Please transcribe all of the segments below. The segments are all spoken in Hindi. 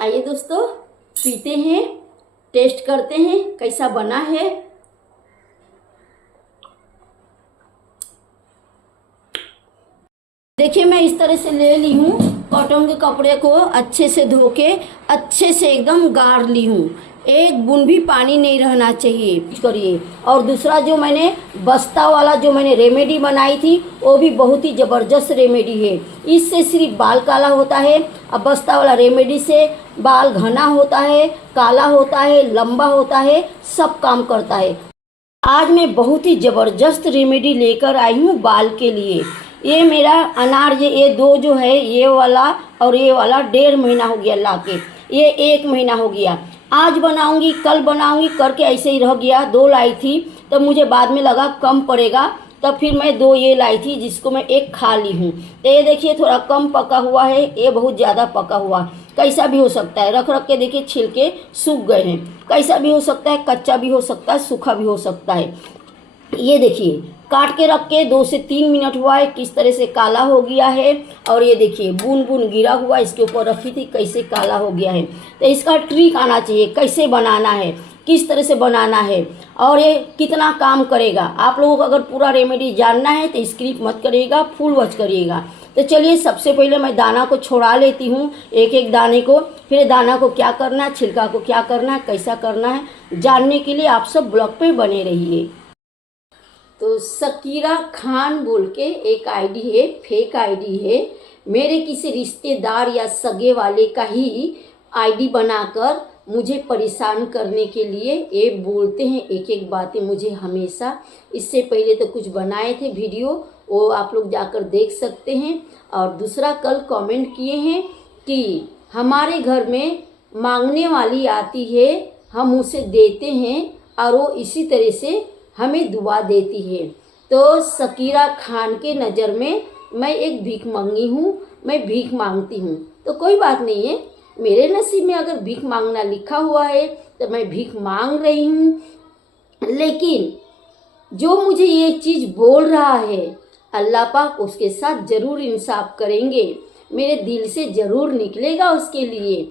आइए दोस्तों, पीते हैं, टेस्ट करते हैं कैसा बना है। देखिए मैं इस तरह से ले ली हूँ, कॉटन के कपड़े को अच्छे से धो के अच्छे से एकदम गाड़ ली हूँ। एक बूंद भी पानी नहीं रहना चाहिए करिए। और दूसरा जो मैंने बस्ता वाला जो मैंने रेमेडी बनाई थी वो भी बहुत ही ज़बरदस्त रेमेडी है। इससे सिर्फ बाल काला होता है। अब बस्ता वाला रेमेडी से बाल घना होता है, काला होता है, लंबा होता है, सब काम करता है। आज मैं बहुत ही ज़बरदस्त रेमेडी लेकर आई हूँ बाल के लिए। ये मेरा अनार ये दो जो है, ये वाला और ये वाला 1.5 महीना हो गया लाके, ये 1 महीना हो गया। आज बनाऊंगी कल बनाऊंगी करके ऐसे ही रह गया। 2 लाई थी तब मुझे बाद में लगा कम पड़ेगा, तब फिर मैं 2 ये लाई थी जिसको मैं 1 खा ली हूँ। तो ये देखिए थोड़ा कम पका हुआ है, ये बहुत ज़्यादा पका हुआ। कैसा भी हो सकता है, रख रख के देखिए छिलके सूख गए हैं। कैसा भी हो सकता है, कच्चा भी हो सकता है, सूखा भी हो सकता है। ये देखिए काट के रख के 2 से 3 मिनट हुआ है, किस तरह से काला हो गया है। और ये देखिए बूंद बूंद गिरा हुआ इसके ऊपर रखी थी, कैसे काला हो गया है। तो इसका ट्रिक आना चाहिए, कैसे बनाना है, किस तरह से बनाना है और ये कितना काम करेगा। आप लोगों को अगर पूरा रेमेडी जानना है तो स्किप मत करिएगा, फुल वॉच करिएगा। तो चलिए सबसे पहले मैं दाना को छोड़ा लेती हूँ, एक एक दाने को। फिर दाना को क्या करना है, छिलका को क्या करना है, कैसा करना है, जानने के लिए आप सब ब्लॉग पे बने रहिए। तो सकीरा खान बोल के एक आईडी है, फेक आईडी है। मेरे किसी रिश्तेदार या सगे वाले का ही आईडी बनाकर मुझे परेशान करने के लिए ये बोलते हैं एक एक बातें मुझे हमेशा। इससे पहले तो कुछ बनाए थे वीडियो, वो आप लोग जाकर देख सकते हैं। और दूसरा कल कमेंट किए हैं कि हमारे घर में मांगने वाली आती है, हम उसे देते हैं और वो इसी तरह से हमें दुआ देती है। तो सकीरा खान के नज़र में मैं एक भीख मांगी हूँ, मैं भीख मांगती हूँ। तो कोई बात नहीं है, मेरे नसीब में अगर भीख मांगना लिखा हुआ है तो मैं भीख मांग रही हूँ। लेकिन जो मुझे ये चीज़ बोल रहा है, अल्लाह पाक उसके साथ ज़रूर इंसाफ करेंगे, मेरे दिल से ज़रूर निकलेगा उसके लिए।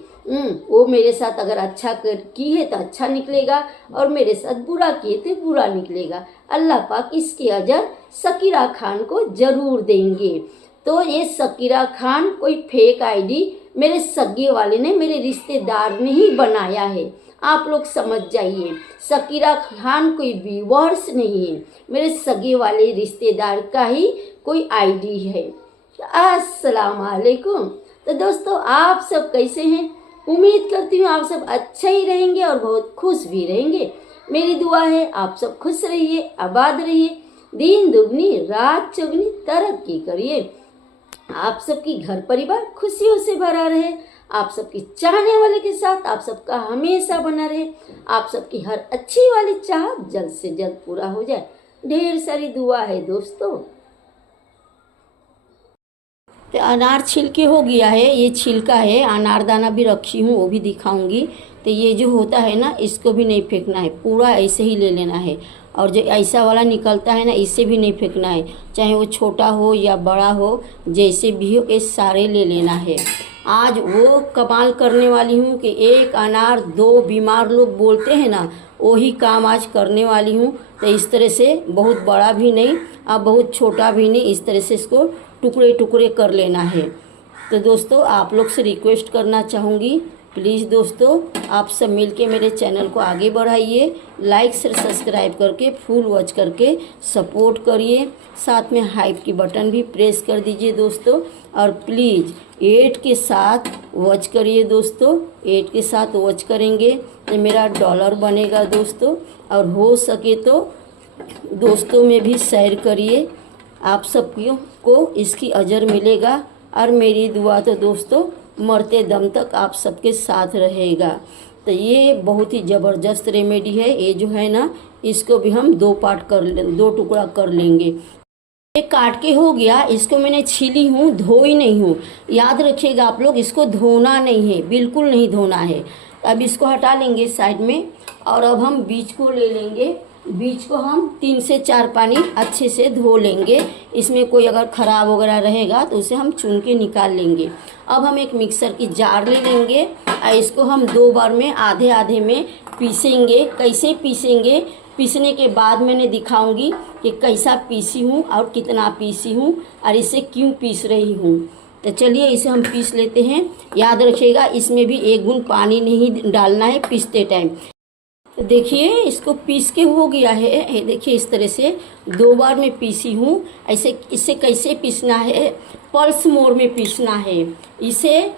वो मेरे साथ अगर अच्छा की है तो अच्छा निकलेगा और मेरे साथ बुरा किए तो बुरा निकलेगा। अल्लाह पाक इसके अजर सकीरा खान को ज़रूर देंगे। तो ये सकीरा खान कोई फेक आईडी मेरे सगे वाले ने, मेरे रिश्तेदार ने ही बनाया है। आप लोग समझ जाइए, सकीरा खान कोई व्यूअर्स नहीं है, मेरे सगे वाले रिश्तेदार का ही कोई आईडी है। अस्सलाम वालेकुम। तो दोस्तों आप सब कैसे हैं? उम्मीद करती हूँ आप सब अच्छा ही रहेंगे और बहुत खुश भी रहेंगे। मेरी दुआ है आप सब खुश रहिए, आबाद रहिए, दिन दुगनी रात चौगनी तरक्की करिए। आप सबकी घर परिवार खुशियों से भरा रहे, आप सबकी चाहने वाले के साथ आप सबका हमेशा बना रहे, आप सबकी हर अच्छी वाली चाह जल्द से जल्द पूरा हो जाए। ढेर सारी दुआ है दोस्तों। तो अनार छिलके हो गया है, ये छिलका है, अनारदाना भी रखी हूँ वो भी दिखाऊंगी। तो ये जो होता है ना, इसको भी नहीं फेंकना है, पूरा ऐसे ही ले लेना है। और जो ऐसा वाला निकलता है ना, इससे भी नहीं फेंकना है, चाहे वो छोटा हो या बड़ा हो, जैसे भी हो, ये सारे ले लेना है। आज वो कमाल करने वाली हूँ कि एक अनार 2 बीमार लोग बोलते हैं ना, वही काम आज करने वाली हूँ। तो इस तरह से बहुत बड़ा भी नहीं और बहुत छोटा भी नहीं, इस तरह से इसको टुकड़े टुकड़े कर लेना है। तो दोस्तों आप लोग से रिक्वेस्ट करना चाहूँगी, प्लीज़ दोस्तों आप सब मिलके मेरे चैनल को आगे बढ़ाइए, लाइक से सब्सक्राइब करके फुल वॉच करके सपोर्ट करिए, साथ में हाइप की बटन भी प्रेस कर दीजिए दोस्तों। और प्लीज़ 8 के साथ वॉच करिए दोस्तों, 8 के साथ वॉच करेंगे तो मेरा डॉलर बनेगा दोस्तों। और हो सके तो दोस्तों में भी शेयर करिए, आप सबको को इसकी अजर मिलेगा। और मेरी दुआ तो दोस्तों मरते दम तक आप सबके साथ रहेगा। तो ये बहुत ही ज़बरदस्त रेमेडी है। ये जो है ना, इसको भी हम 2 पार्ट कर ले, 2 टुकड़ा कर लेंगे। ये काट के हो गया, इसको मैंने छीली हूँ, धोई नहीं हूँ। याद रखिएगा आप लोग, इसको धोना नहीं है, बिल्कुल नहीं धोना है। अब इसको हटा लेंगे साइड में और अब हम बीज को ले लेंगे। बीज को हम 3 से 4 पानी अच्छे से धो लेंगे। इसमें कोई अगर ख़राब वगैरह रहेगा तो उसे हम चुन के निकाल लेंगे। अब हम एक मिक्सर की जार ले लेंगे और इसको हम 2 बार में आधे आधे में पीसेंगे। कैसे पीसेंगे, पीसने के बाद मैंने दिखाऊंगी कि कैसा पीसी हूँ और कितना पीसी हूँ और इसे क्यों पीस रही हूँ। तो चलिए इसे हम पीस लेते हैं। याद रखिएगा इसमें भी 1 बूंद पानी नहीं डालना है पीसते टाइम। तो देखिए इसको पीस के हो गया है। देखिए इस तरह से 2 बार में पीसी हूँ। ऐसे इसे कैसे पीसना है, पल्स मोड में पीसना है। इसे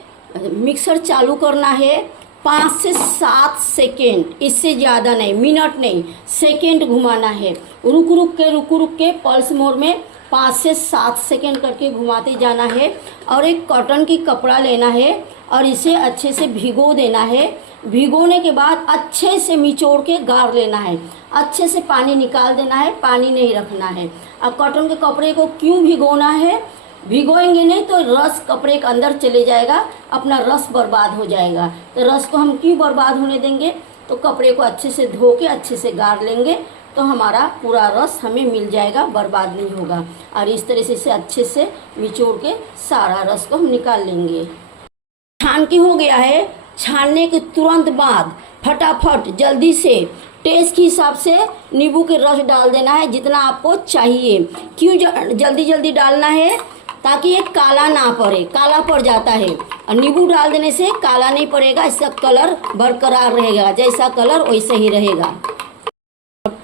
मिक्सर चालू करना है 5 से 7 सेकेंड, इससे ज़्यादा नहीं, मिनट नहीं, सेकेंड घुमाना है। रुक रुक के पल्स मोड में 5 से 7 सेकेंड करके घुमाते जाना है। और एक कॉटन की कपड़ा लेना है और इसे अच्छे से भिगो देना है। भिगोने के बाद अच्छे से निचोड़ के गार लेना है। अच्छे से पानी निकाल देना है, पानी नहीं रखना है। अब कॉटन के कपड़े को क्यों भिगोना है, भिगोएंगे नहीं तो रस कपड़े के अंदर चले जाएगा, अपना रस बर्बाद हो जाएगा। तो रस को हम क्यों बर्बाद होने देंगे, तो कपड़े को अच्छे से धो के अच्छे से गार लेंगे तो हमारा पूरा रस हमें मिल जाएगा, बर्बाद नहीं होगा। और इस तरह से इसे अच्छे से निचोड़ के सारा रस को हम निकाल लेंगे। छान के हो गया है। छानने के तुरंत बाद फटाफट जल्दी से टेस्ट के हिसाब से नींबू के रस डाल देना है, जितना आपको चाहिए। क्यों जल्दी जल्दी डालना है, ताकि ये काला ना पड़े, काला पड़ जाता है। और नींबू डाल देने से काला नहीं पड़ेगा, इसका कलर बरकरार रहेगा, जैसा कलर वैसे ही रहेगा।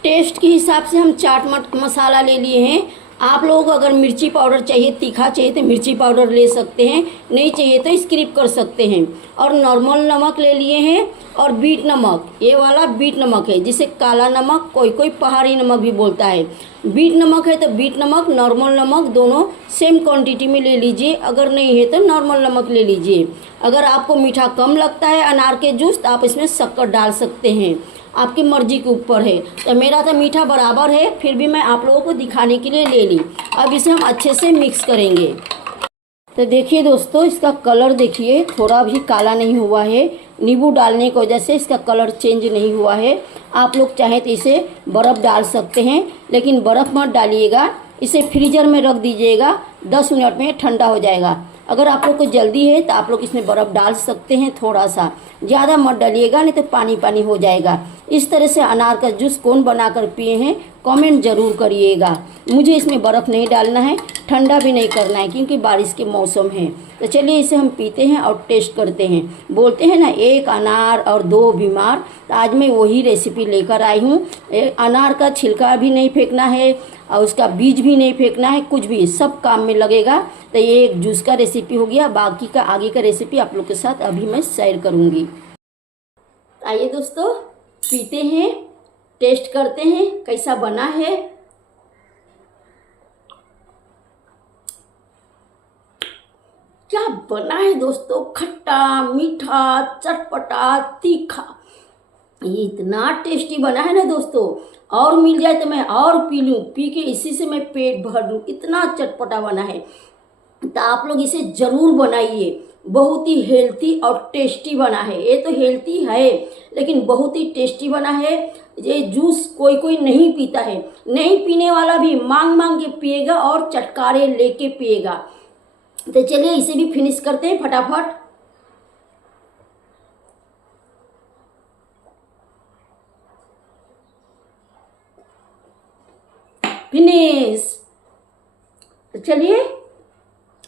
टेस्ट के हिसाब से हम चाट मसाला ले लिए हैं। आप लोग अगर मिर्ची पाउडर चाहिए, तीखा चाहिए तो मिर्ची पाउडर ले सकते हैं, नहीं चाहिए तो स्किप कर सकते हैं। और नॉर्मल नमक ले लिए हैं और बीट नमक, ये वाला बीट नमक है जिसे काला नमक, कोई पहाड़ी नमक भी बोलता है। बीट नमक है तो बीट नमक, नॉर्मल नमक दोनों सेम क्वांटिटी में ले लीजिए। अगर नहीं है तो नॉर्मल नमक ले लीजिए। अगर आपको मीठा कम लगता है अनार के जूस तो आप इसमें शक्कर डाल सकते हैं, आपकी मर्जी के ऊपर है। तो मेरा तो मीठा बराबर है, फिर भी मैं आप लोगों को दिखाने के लिए ले ली। अब इसे हम अच्छे से मिक्स करेंगे। तो देखिए दोस्तों, इसका कलर देखिए थोड़ा भी काला नहीं हुआ है। नींबू डालने की वजह से इसका कलर चेंज नहीं हुआ है। आप लोग चाहें तो इसे बर्फ़ डाल सकते हैं, लेकिन बर्फ़ मत डालिएगा, इसे फ्रीजर में रख दीजिएगा, 10 मिनट में ठंडा हो जाएगा। अगर आप लोग को जल्दी है तो आप लोग इसमें बर्फ़ डाल सकते हैं, थोड़ा सा, ज़्यादा मत डालिएगा नहीं तो पानी पानी हो जाएगा। इस तरह से अनार का जूस कौन बनाकर पिए हैं कमेंट ज़रूर करिएगा। मुझे इसमें बर्फ़ नहीं डालना है, ठंडा भी नहीं करना है, क्योंकि बारिश के मौसम है। तो चलिए इसे हम पीते हैं और टेस्ट करते हैं। बोलते हैं ना, 1 अनार और 2 बीमार। तो आज मैं वही रेसिपी लेकर आई हूँ। अनार का छिलका भी नहीं फेंकना है और उसका बीज भी नहीं फेंकना है, कुछ भी, सब काम में लगेगा। तो ये एक जूस का रेसिपी हो गया। बाकी का आगे का रेसिपी आप लोग के साथ अभी मैं शेयर करूँगी। आइए दोस्तों पीते हैं, टेस्ट करते हैं कैसा बना है। क्या बना है दोस्तों, खट्टा मीठा चटपटा तीखा, ये इतना टेस्टी बना है ना दोस्तों। और मिल जाए तो मैं और पी लूँ, पी के इसी से मैं पेट भर लूँ, इतना चटपटा बना है। तो आप लोग इसे ज़रूर बनाइए, बहुत ही हेल्थी और टेस्टी बना है। ये तो हेल्थी है लेकिन बहुत ही टेस्टी बना है। ये जूस कोई नहीं पीता है, नहीं पीने वाला भी मांग मांग के पिएगा और चटकारे लेके पिएगा। तो चलिए इसे भी फिनिश करते हैं फटाफट। फिनिश। तो चलिए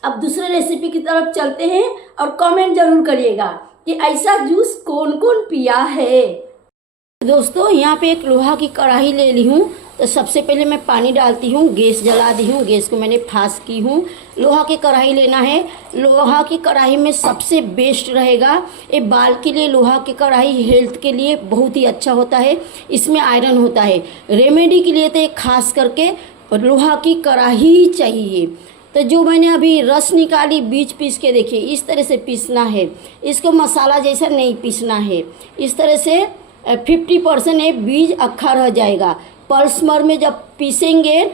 अब दूसरे रेसिपी की तरफ चलते हैं और कमेंट जरूर करिएगा कि ऐसा जूस कौन कौन पिया है। दोस्तों यहाँ पे एक लोहा की कढ़ाई ले ली हूँ। तो सबसे पहले मैं पानी डालती हूँ, गैस जला दी हूँ, गैस को मैंने फास्ट की हूँ। लोहा की कढ़ाई लेना है। लोहा की कढ़ाई में सबसे बेस्ट रहेगा, ये बाल के लिए लोहा की कढ़ाई हेल्थ के लिए बहुत ही अच्छा होता है, इसमें आयरन होता है। रेमेडी के लिए तो खास करके लोहा की कढ़ाई ही चाहिए। तो जो मैंने अभी रस निकाली, बीज पीस के देखिए, इस तरह से पीसना है, इसको मसाला जैसा नहीं पीसना है। इस तरह से 50% ये बीज अक्खा रह जाएगा। पल्स मोड में जब पीसेंगे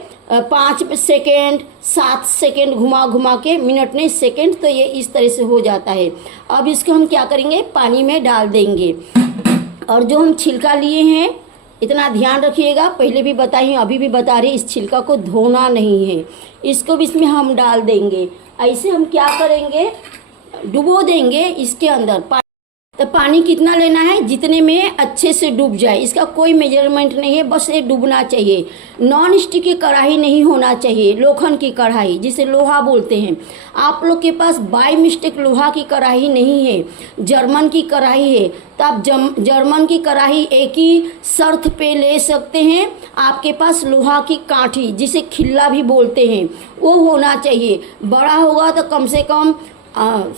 5 सेकेंड 7 सेकेंड घुमा घुमा के, मिनट नहीं सेकेंड, तो ये इस तरह से हो जाता है। अब इसको हम क्या करेंगे, पानी में डाल देंगे। और जो हम छिलका लिए हैं इतना ध्यान रखिएगा, पहले भी बताई हूँ अभी भी बता रही, इस छिलका को धोना नहीं है। इसको भी इसमें हम डाल देंगे। ऐसे हम क्या करेंगे, डुबो देंगे इसके अंदर। तो पानी कितना लेना है, जितने में अच्छे से डूब जाए, इसका कोई मेजरमेंट नहीं है, बस ये डूबना चाहिए। नॉन स्टिक की कढ़ाई नहीं होना चाहिए, लोखंड की कढ़ाई जिसे लोहा बोलते हैं। आप लोग के पास बाय मिस्टेक लोहा की कढ़ाई नहीं है, जर्मन की कढ़ाई है, तो आप जर्मन की कढ़ाई एक ही शर्त पे ले सकते हैं। आपके पास लोहा की काठी जिसे खिल्ला भी बोलते हैं वो होना चाहिए। बड़ा होगा तो कम से कम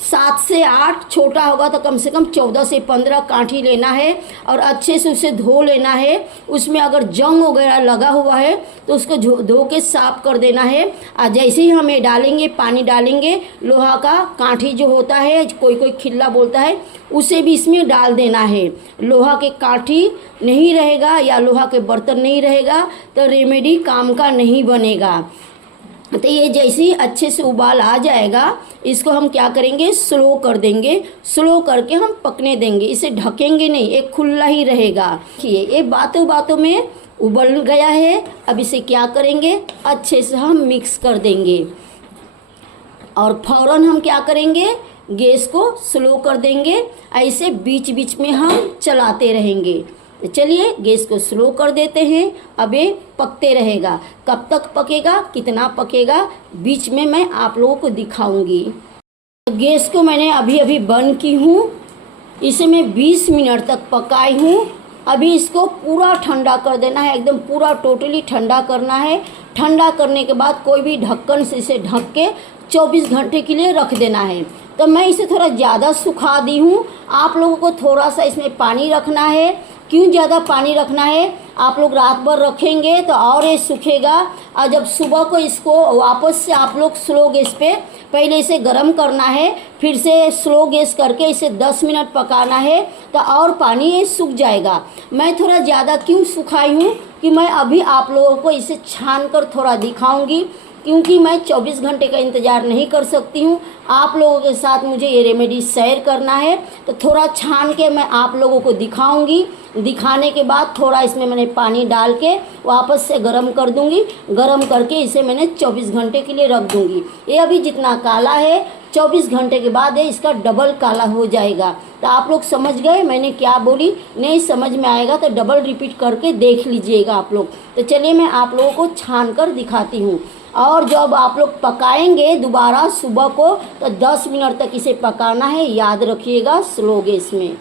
7 से 8, छोटा होगा तो कम से कम 14 से 15 काठी लेना है और अच्छे से उसे धो लेना है। उसमें अगर जंग वगैरह लगा हुआ है तो उसको धो के साफ कर देना है। और जैसे ही हम ये डालेंगे, पानी डालेंगे, लोहा का काठी जो होता है, कोई कोई खिल्ला बोलता है, उसे भी इसमें डाल देना है। लोहा के काठी नहीं रहेगा या लोहा के बर्तन नहीं रहेगा तो रेमेडी काम का नहीं बनेगा। तो ये जैसे ही अच्छे से उबाल आ जाएगा, इसको हम क्या करेंगे, स्लो कर देंगे। स्लो करके हम पकने देंगे, इसे ढकेंगे नहीं, एक खुला ही रहेगा। देखिए ये बातों बातों में उबल गया है। अब इसे क्या करेंगे, अच्छे से हम मिक्स कर देंगे और फौरन हम क्या करेंगे, गैस को स्लो कर देंगे। ऐसे बीच बीच में हम चलाते रहेंगे। तो चलिए गैस को स्लो कर देते हैं। अब ये पकते रहेगा। कब तक पकेगा, कितना पकेगा, बीच में मैं आप लोगों को दिखाऊंगी। गैस को मैंने अभी अभी बंद की हूँ। इसे मैं 20 मिनट तक पकाई हूँ। अभी इसको पूरा ठंडा कर देना है, एकदम पूरा टोटली ठंडा करना है। ठंडा करने के बाद कोई भी ढक्कन से इसे ढक के 24 घंटे के लिए रख देना है। तो मैं इसे थोड़ा ज़्यादा सुखा दी हूँ। आप लोगों को थोड़ा सा इसमें पानी रखना है। क्यों ज़्यादा पानी रखना है, आप लोग रात भर रखेंगे तो और ये सूखेगा। और जब सुबह को इसको वापस से आप लोग स्लो गैस पे पहले इसे गर्म करना है, फिर से स्लो गैस करके इसे 10 मिनट पकाना है, तो और पानी ये सूख जाएगा। मैं थोड़ा ज़्यादा क्यों सुखाई हूँ कि मैं अभी आप लोगों को इसे छान कर थोड़ा दिखाऊंगी, क्योंकि मैं 24 घंटे का इंतज़ार नहीं कर सकती हूँ। आप लोगों के साथ मुझे ये रेमेडी शेयर करना है, तो थोड़ा छान के मैं आप लोगों को दिखाऊंगी। दिखाने के बाद थोड़ा इसमें मैंने पानी डाल के वापस से गरम कर दूंगी। गरम करके इसे मैंने 24 घंटे के लिए रख दूंगी। ये अभी जितना काला है, 24 घंटे के बाद ये इसका डबल काला हो जाएगा। तो आप लोग समझ गए मैंने क्या बोली, नहीं समझ में आएगा तो डबल रिपीट करके देख लीजिएगा आप लोग। तो चलिए मैं आप लोगों को छान कर दिखाती हूँ। और जब आप लोग पकाएंगे दोबारा सुबह को, तो 10 मिनट तक इसे पकाना है, याद रखिएगा, स्लो गैस में।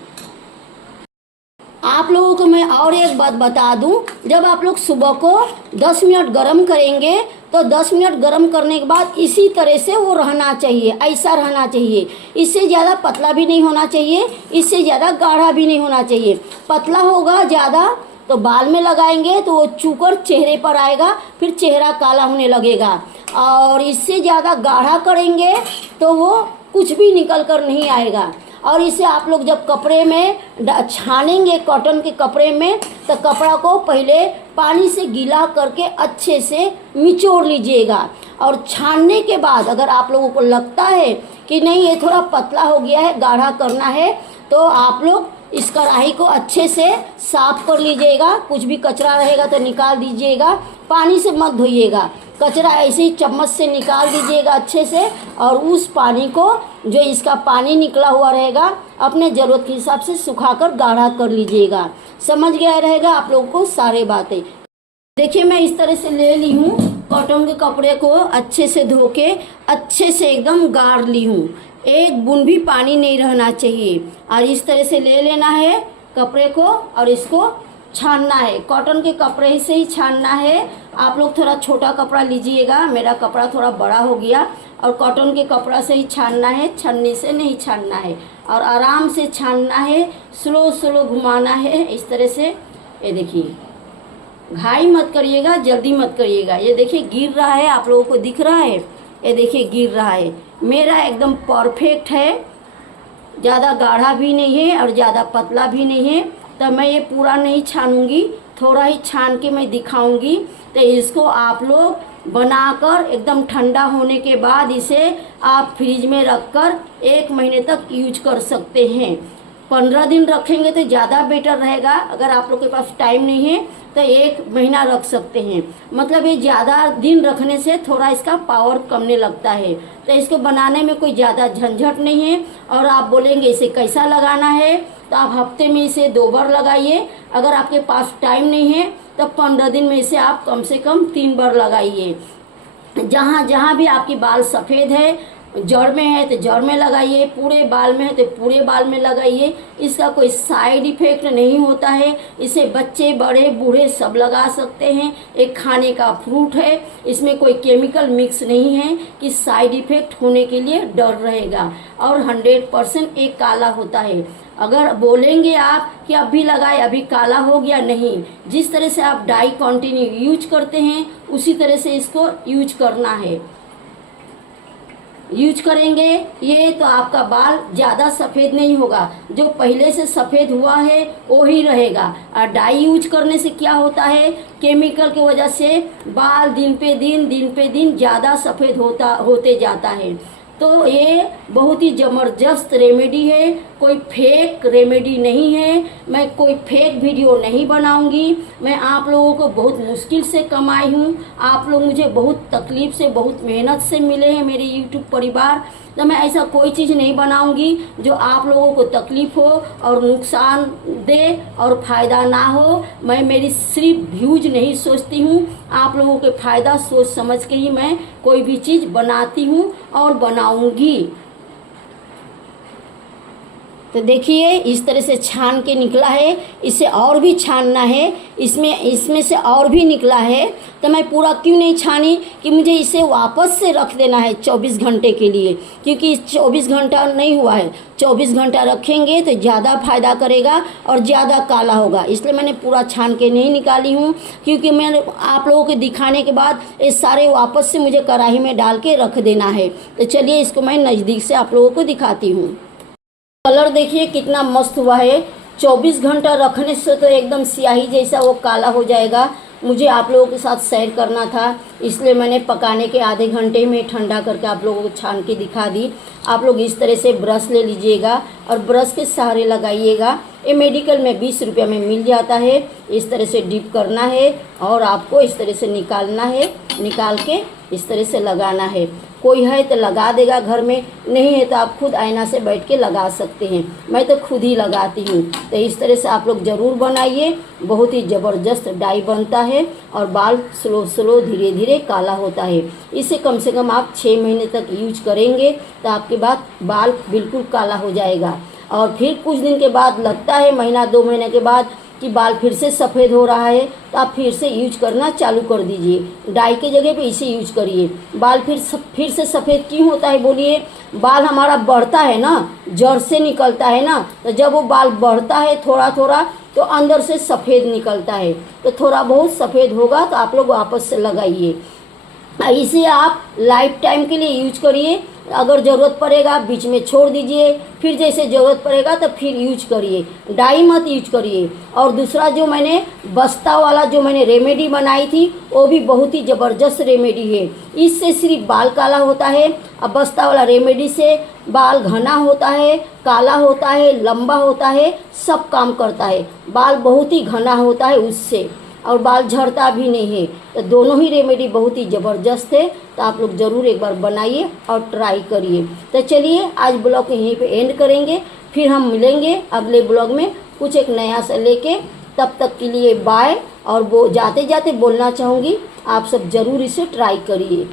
आप लोगों को मैं और एक बात बता दूं, जब आप लोग सुबह को 10 मिनट गरम करेंगे तो 10 मिनट गरम करने के बाद इसी तरह से वो रहना चाहिए, ऐसा रहना चाहिए। इससे ज़्यादा पतला भी नहीं होना चाहिए, इससे ज़्यादा गाढ़ा भी नहीं होना चाहिए। पतला होगा ज़्यादा तो बाल में लगाएंगे तो वो चूकर चेहरे पर आएगा, फिर चेहरा काला होने लगेगा। और इससे ज़्यादा गाढ़ा करेंगे तो वो कुछ भी निकल कर नहीं आएगा। और इसे आप लोग जब कपड़े में छानेंगे, कॉटन के कपड़े में, तो कपड़ा को पहले पानी से गीला करके अच्छे से निचोड़ लीजिएगा। और छानने के बाद अगर आप लोगों को लगता है कि नहीं ये थोड़ा पतला हो गया है, गाढ़ा करना है, तो आप लोग इस कढ़ाई को अच्छे से साफ कर लीजिएगा। कुछ भी कचरा रहेगा तो निकाल दीजिएगा, पानी से मत धोइएगा। कचरा ऐसे ही चम्मच से निकाल दीजिएगा अच्छे से। और उस पानी को, जो इसका पानी निकला हुआ रहेगा, अपने ज़रूरत के हिसाब से सुखाकर गाढ़ा कर लीजिएगा। समझ गया रहेगा आप लोगों को सारे बातें। देखिए मैं इस तरह से ले ली हूँ, कॉटन के कपड़े को अच्छे से धो के अच्छे से एकदम गाड़ ली हूँ। एक बूंद भी पानी नहीं रहना चाहिए। और इस तरह से ले लेना है कपड़े को और इसको छानना है। कॉटन के कपड़े से ही छानना है। आप लोग थोड़ा छोटा कपड़ा लीजिएगा, मेरा कपड़ा थोड़ा बड़ा हो गया। और कॉटन के कपड़ा से ही छानना है, छन्नी से नहीं छानना है। और आराम से छानना है, स्लो स्लो घुमाना है इस तरह से। ये देखिए, घाई मत करिएगा, जल्दी मत करिएगा। ये देखिए गिर रहा है, आप लोगों को दिख रहा है, ये देखिए गिर रहा है। मेरा एकदम परफेक्ट है, ज़्यादा गाढ़ा भी नहीं है और ज़्यादा पतला भी नहीं है। तो मैं ये पूरा नहीं छानूंगी, थोड़ा ही छान के मैं दिखाऊंगी। तो इसको आप लोग बनाकर एकदम ठंडा होने के बाद इसे आप फ्रिज में रखकर 1 महीने तक यूज कर सकते हैं। 15 दिन रखेंगे तो ज़्यादा बेटर रहेगा। अगर आप लोग के पास टाइम नहीं है तो 1 महीना रख सकते हैं। मतलब ये ज़्यादा दिन रखने से थोड़ा इसका पावर कमने लगता है। तो इसको बनाने में कोई ज़्यादा झंझट नहीं है। और आप बोलेंगे इसे कैसा लगाना है, तो आप हफ्ते में इसे 2 बार लगाइए। अगर आपके पास टाइम नहीं है तो 15 दिन में इसे आप कम से कम 3 बार लगाइए। जहाँ जहाँ भी आपकी बाल सफ़ेद है, जड़ में है तो जड़ में लगाइए, पूरे बाल में है तो पूरे बाल में लगाइए। इसका कोई साइड इफेक्ट नहीं होता है। इसे बच्चे बड़े बूढ़े सब लगा सकते हैं। एक खाने का फ्रूट है, इसमें कोई केमिकल मिक्स नहीं है कि साइड इफेक्ट होने के लिए डर रहेगा। और 100% एक काला होता है। अगर बोलेंगे आप कि अभी लगाए अभी काला हो गया, नहीं। जिस तरह से आप डाई कंटिन्यू यूज करते हैं उसी तरह से इसको यूज करना है। यूज करेंगे ये तो आपका बाल ज़्यादा सफ़ेद नहीं होगा। जो पहले से सफ़ेद हुआ है वो ही रहेगा। और डाई यूज करने से क्या होता है, केमिकल की वजह से बाल दिन पे दिन ज़्यादा सफ़ेद होते जाता है। तो ये बहुत ही ज़बरदस्त रेमेडी है, कोई फेक रेमेडी नहीं है। मैं कोई फेक वीडियो नहीं बनाऊंगी। मैं आप लोगों को बहुत मुश्किल से कमाई हूँ। आप लोग मुझे बहुत तकलीफ से, बहुत मेहनत से मिले हैं, मेरे यूट्यूब परिवार। तो मैं ऐसा कोई चीज़ नहीं बनाऊंगी जो आप लोगों को तकलीफ हो और नुकसान दे और फ़ायदा ना हो। मैं मेरी सिर्फ व्यूज नहीं सोचती हूँ, आप लोगों के फ़ायदा सोच समझ के ही मैं कोई भी चीज़ बनाती हूँ और बनाऊंगी। तो देखिए इस तरह से छान के निकला है। इसे और भी छानना है, इसमें से और भी निकला है। तो मैं पूरा क्यों नहीं छानी कि मुझे इसे वापस से रख देना है 24 घंटे के लिए, क्योंकि 24 घंटा नहीं हुआ है। 24 घंटा रखेंगे तो ज़्यादा फायदा करेगा और ज़्यादा काला होगा। इसलिए मैंने पूरा छान के नहीं निकाली हूँ, क्योंकि मैंने आप लोगों को दिखाने के बाद ये सारे वापस से मुझे कढ़ाई में डाल के रख देना है। तो चलिए इसको मैं नज़दीक से आप लोगों को दिखाती हूँ। कलर देखिए कितना मस्त हुआ है। 24 घंटा रखने से तो एकदम स्याही जैसा वो काला हो जाएगा। मुझे आप लोगों के साथ शेयर करना था, इसलिए मैंने पकाने के आधे घंटे में ठंडा करके आप लोगों को छान के दिखा दी। आप लोग इस तरह से ब्रश ले लीजिएगा और ब्रश के सहारे लगाइएगा। ये मेडिकल में 20 रुपये में मिल जाता है। इस तरह से डिप करना है और आपको इस तरह से निकालना है। निकाल के इस तरह से लगाना है। कोई है तो लगा देगा घर में, नहीं है तो आप खुद आईना से बैठ के लगा सकते हैं। मैं तो खुद ही लगाती हूँ। तो इस तरह से आप लोग ज़रूर बनाइए। बहुत ही ज़बरदस्त डाई बनता है और बाल स्लो धीरे धीरे काला होता है। इसे कम से कम आप 6 महीने तक यूज करेंगे तो आपके बाद बाल बिल्कुल काला हो जाएगा। और फिर कुछ दिन के बाद लगता है, महीना 2 महीने के बाद, कि बाल फिर से सफ़ेद हो रहा है, तो आप फिर से यूज करना चालू कर दीजिए। डाई के जगह पे इसे यूज करिए। बाल फिर से सफ़ेद क्यों होता है बोलिए? बाल हमारा बढ़ता है ना, जड़ से निकलता है ना। तो जब वो बाल बढ़ता है थोड़ा थोड़ा तो अंदर से सफ़ेद निकलता है। तो थोड़ा बहुत सफ़ेद होगा तो आप लोग वापस से लगाइए। इसे आप लाइफ टाइम के लिए यूज करिए। अगर ज़रूरत पड़ेगा बीच में छोड़ दीजिए, फिर जैसे ज़रूरत पड़ेगा तो फिर यूज करिए। डाई मत यूज करिए। और दूसरा जो मैंने बस्ता वाला जो मैंने रेमेडी बनाई थी वो भी बहुत ही ज़बरदस्त रेमेडी है। इससे सिर्फ बाल काला होता है। अब बस्ता वाला रेमेडी से बाल घना होता है, काला होता है, लंबा होता है, सब काम करता है। बाल बहुत ही घना होता है उससे, और बाल झड़ता भी नहीं है। तो दोनों ही रेमेडी बहुत ही ज़बरदस्त है। तो आप लोग ज़रूर एक बार बनाइए और ट्राई करिए। तो चलिए आज ब्लॉग को यहीं पे एंड करेंगे, फिर हम मिलेंगे अगले ब्लॉग में कुछ एक नया से लेके। तब तक के लिए बाय। और वो जाते जाते बोलना चाहूँगी, आप सब ज़रूर इसे ट्राई करिए।